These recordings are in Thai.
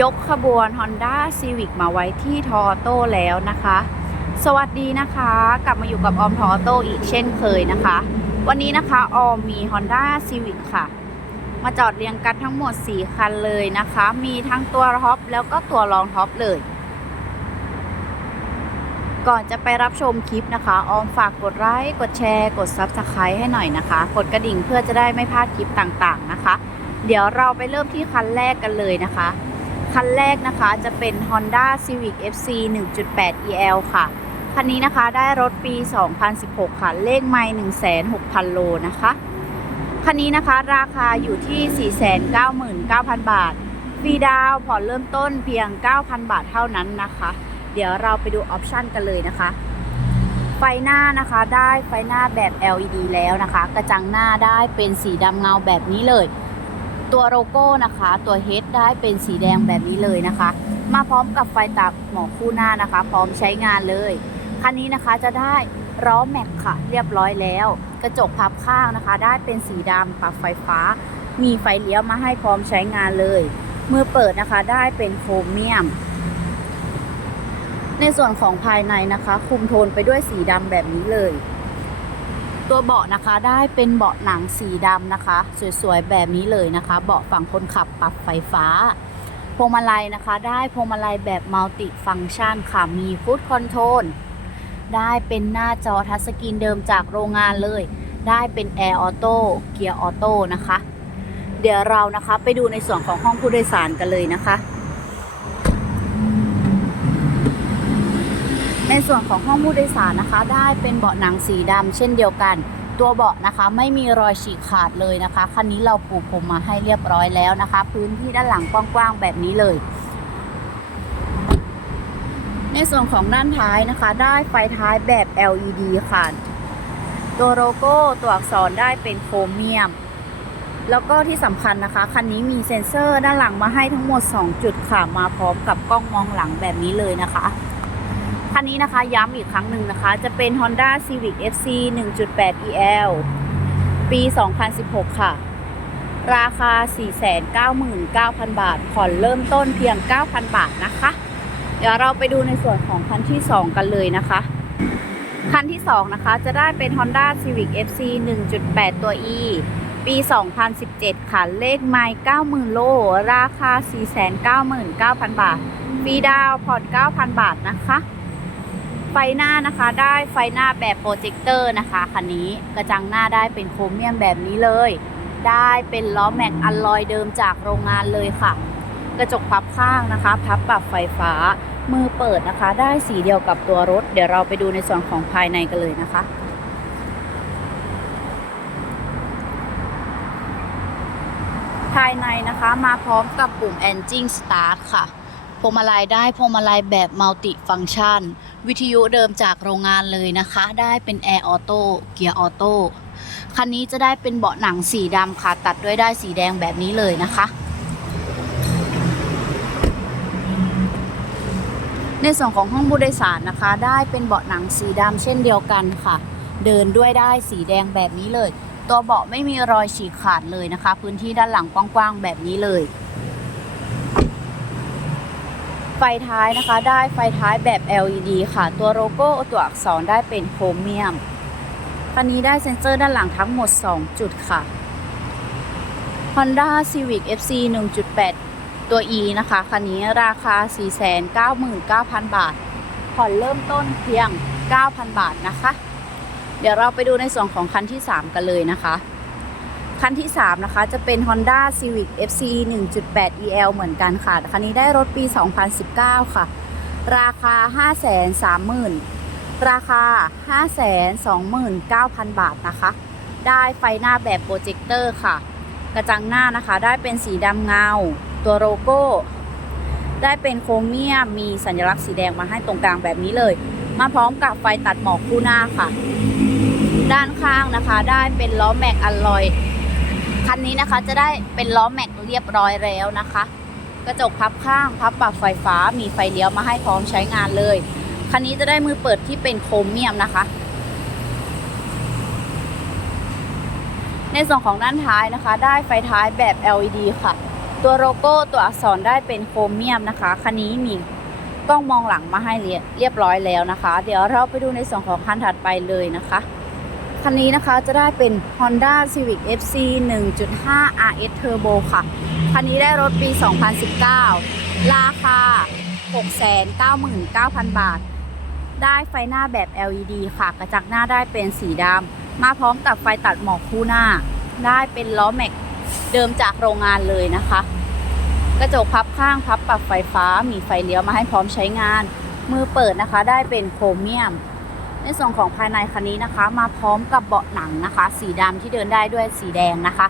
ยกขบวน Honda Civic มาไว้ที่ทอโต้แล้วนะคะ สวัสดีนะคะ กลับมาอยู่กับออมทอโต้อีกเช่นเคยนะคะ วันนี้นะคะออมมี Honda Civic ค่ะ มาจอดเรียงกันทั้งหมด 4 คันเลยนะคะ มีทั้งตัวท็อปแล้วก็ตัวรองท็อปเลย ก่อนจะไปรับชมคลิปนะคะ ออมฝากกดไลค์กดแชร์ กด Subscribe ให้หน่อยนะคะ กดกระดิ่งเพื่อจะได้ไม่พลาดคลิปต่างๆนะคะ เดี๋ยวเราไปเริ่มที่คันแรกกันเลยนะคะ คันแรกนะคะจะเป็น Honda Civic FC 1.8 EL ค่ะ คันนี้นะคะได้รถปี 2016 ค่ะ เลขไมล์106,000 โลนะคะ คันนี้นะคะราคาอยู่ที่ 499,000 บาทฟรีดาวผ่อนเริ่มต้นเพียง 9,000 บาทเท่านั้นนะคะ เดี๋ยวเราไปดูออปชันกันเลยนะคะ ไฟหน้านะคะได้ไฟหน้าแบบ LED แล้วนะคะ กระจังหน้าได้เป็นสีดำเงาแบบนี้เลย ตัวโลโก้นะคะ ตัว H ได้เป็นสีแดงแบบนี้เลยนะคะ มาพร้อมกับไฟตัดหมอกคู่หน้านะคะ พร้อมใช้งานเลย คันนี้นะคะจะได้ล้อแม็กค่ะ เรียบร้อยแล้ว กระจกพับข้างนะคะ ได้เป็นสีดำปรับไฟฟ้า มีไฟเลี้ยวมาให้พร้อมใช้งานเลย มือเปิดนะคะได้เป็นโครเมียม ในส่วนของภายในนะคะ คุมโทนไปด้วยสีดำแบบนี้เลย ตัวเบาะนะคะได้เป็นเบาะหนังสีดำนะคะ สวยๆแบบนี้เลยนะคะ เบาะฝั่งคนขับปรับไฟฟ้า พวงมาลัยนะคะ ได้พวงมาลัยแบบมัลติฟังก์ชันค่ะมีฟุตคอนโทรลได้เป็นหน้าจอทัชสกรีนเดิมจากโรงงานเลย ได้เป็นแอร์ออโต้เกียร์ออโต้นะคะ เดี๋ยวเรานะคะไปดูในส่วนของห้องผู้โดยสารกันเลยนะคะ ในส่วนของห้องผู้โดยสารนะคะ ได้เป็นเบาะหนังสีดำเช่นเดียวกัน ตัวเบาะนะคะไม่มีรอยฉีกขาดเลยนะคะคันนี้เราปูพรมมาให้เรียบร้อยแล้วนะคะ พื้นที่ด้านหลังกว้างๆแบบนี้เลย ในส่วนของด้านท้ายนะคะ ได้ไฟท้ายแบบ LED ค่ะตัวโลโก้ตัวอักษรได้เป็นโครเมียม แล้วก็ที่สำคัญนะคะ คันนี้มีเซ็นเซอร์ด้านหลังมาให้ทั้งหมด 2 จุดค่ะ มาพร้อมกับกล้องมองหลังแบบนี้เลยนะคะ คันนี้นะคะย้ำอีกครั้งหนึ่งนะคะ จะเป็น Honda Civic FC 1.8 EL ปี 2016 ค่ะ ราคา 499,000 บาท ผ่อนเริ่มต้นเพียง 9,000 บาทนะคะ เดี๋ยวเราไปดูในส่วนของคันที่ 2 กันเลยนะคะ คันที่ 2 นะคะ จะได้เป็น Honda Civic FC 1.8 ตัว E ปี 2017 ค่ะ เลขไมล์90,000 โล ราคา 499,000 บาท ฟรีดาวผ่อน 9,000 บาทนะคะ ไฟหน้านะคะได้ไฟหน้าแบบโปรเจคเตอร์นะคะคันนี้กระจังหน้าได้เป็นโครเมียมแบบนี้เลย ได้เป็นล้อแม็กอัลลอยเดิมจากโรงงานเลยค่ะ กระจกพับข้างนะคะ พับปรับไฟฟ้ามือเปิดนะคะ ได้สีเดียวกับตัวรถ เดี๋ยวเราไปดูในส่วนของภายในกันเลยนะคะ ภายในนะคะมาพร้อมกับปุ่ม Engine Start ค่ะ พวงมาลัยได้พวงมาลัยแบบมัลติฟัง c t ชัน วิทยุเดิมจากโรงงานเลยนะคะ ได้เป็นแอร์ออโต้เกียร์ออโต้คันนี้จะได้เป็นเบาะหนังสีดำค่ะ ตัดด้วยได้สีแดงแบบนี้เลยนะคะ ในส่วนของห้องผู้โดยสารนะคะ ได้เป็นเบาะหนังสีดำเช่นเดียวกันค่ะ เดินด้วยได้สีแดงแบบนี้เลย ตัวเบาะไม่มีรอยฉีกขาดเลยนะคะ พื้นที่ด้านหลังกว้างๆแบบนี้เลย ไฟท้ายนะคะ ได้ไฟท้ายแบบ LED ค่ะ ตัวโลโก้ตัวอักษรได้เป็นโครเมียม คันนี้ได้เซ็นเซอร์ด้านหลังทั้งหมด 2 จุดค่ะ Honda Civic FC 1.8 ตัว E นะคะ คันนี้ราคา 499,000 บาท ผ่อนเริ่มต้นเพียง 9,000 บาทนะคะ เดี๋ยวเราไปดูในส่วนของคันที่ 3 กันเลยนะคะ คันที่ 3 นะคะ จะเป็น Honda Civic FC 1.8 EL เหมือนกันค่ะ คันนี้ได้รถปี 2019 ค่ะ ราคา 530,000 ราคา 529,000 บาทนะคะ ได้ไฟหน้าแบบโปรเจคเตอร์ค่ะ กระจังหน้านะคะ ได้เป็นสีดำเงา ตัวโลโก้ ได้เป็นโครเมียม มีสัญลักษณ์สีแดงมาให้ตรงกลางแบบนี้เลย มาพร้อมกับไฟตัดหมอกคู่หน้าค่ะด้านข้างนะคะได้เป็นล้อแม็กอัลลอย คันนี้นะคะจะได้เป็นล้อแม็กเรียบร้อยแล้วนะคะ กระจกพับข้าง พับปรับไฟฟ้า มีไฟเลี้ยวมาให้พร้อมใช้งานเลย คันนี้จะได้มือเปิดที่เป็นโครเมียมนะคะ ในส่วนของด้านท้ายนะคะ ได้ไฟท้ายแบบ LED ค่ะ ตัวโลโก้ตัวอักษรได้เป็นโครเมียมนะคะ คันนี้มีกล้องมองหลังมาให้เรียเรียบร้อยแล้วนะคะ เดี๋ยวเราไปดูในส่วนของคันถัดไปเลยนะคะ คันนี้นะคะจะได้เป็น Honda Civic FC 1.5 RS Turbo ค่ะ คันนี้ได้รถปี 2019 ราคา 699,000 บาท ได้ไฟหน้าแบบ LED ค่ะ กระจักหน้าได้เป็นสีดำ มาพร้อมกับไฟตัดหมอกคู่หน้า ได้เป็นล้อแม็กเดิมจากโรงงานเลยนะคะ กระจกพับข้างพับปรับไฟฟ้า มีไฟเลี้ยวมาให้พร้อมใช้งาน มือเปิดนะคะได้เป็นโครเมียม ในส่วนของภายในคันนี้นะคะ มาพร้อมกับเบาะหนังนะคะ สีดำที่เดินได้ด้วยสีแดงนะคะ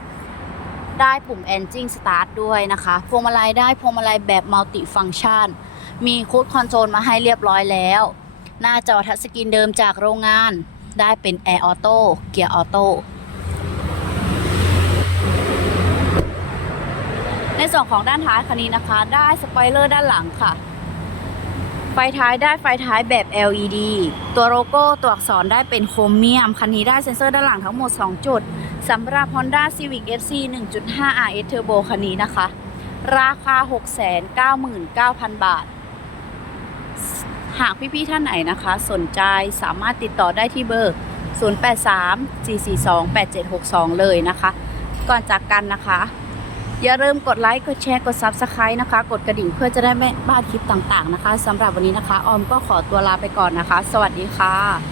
ได้ปุ่ม Engine Start ด้วยนะคะพวงมาลัยได้พวงมาลัยแบบมัลติฟัง c t ชันมีคูดคอนโซลมาให้เรียบร้อยแล้ว หน้าจอทัชสกรีนเดิมจากโรงงาน ได้เป็น Air Auto เกียร์ออโต้ในส่วนของด้านท้ายคันนี้นะคะ ได้สปอยเลอร์ด้านหลังค่ะ ไฟท้ายได้ไฟท้ายแบบ LED ตัวโลโก้ตัวอักษรได้เป็นโครเมียม คันนี้ได้เซ็นเซอร์ด้านหลังทั้งหมด 2 จุดสำหรับ Honda Civic FC 1.5 RS Turbo คันนี้นะคะ ราคา 699,000 บาท หากพี่ๆท่านไหนนะคะ สนใจสามารถติดต่อได้ที่เบอร์ 0834428762 เลยนะคะ ก่อนจากกันนะคะ อย่าลืมกดไลค์กดแชร์กดซับสไครต์นะคะ กดกระดิ่งเพื่อจะได้ไม่พลาดคลิปต่างๆนะคะสำหรับวันนี้นะคะ ออมก็ขอตัวลาไปก่อนนะคะ สวัสดีค่ะ